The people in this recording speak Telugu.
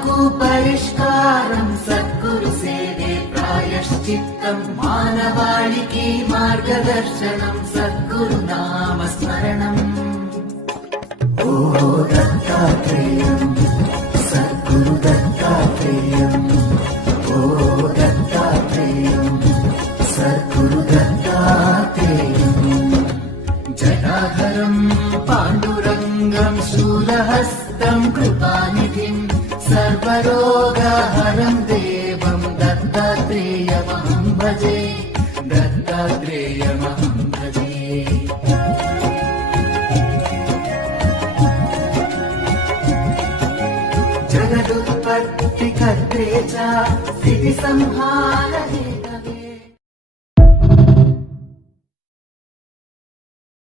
బాధలకు పరిష్కారం సద్గురు సేవే ప్రాయశ్చిత్తం, మానవాళికి మార్గదర్శనం సద్గురు నామ స్మరణం. ఓ దత్తాత్రేయం సద్గురు దత్తాత్రేయం, ఓ దత్తాత్రేయం సద్గురు దత్తాత్రేయం. జటాధరం పాండురంగం శూలహస్తం కృపానిధిం, సర్వరోగహరం దేవం దత్తాత్రేయమహం భజే, దత్తాత్రేయమహం భజే. జగదుత్పత్తి కర్తే చ స్థితి సంహార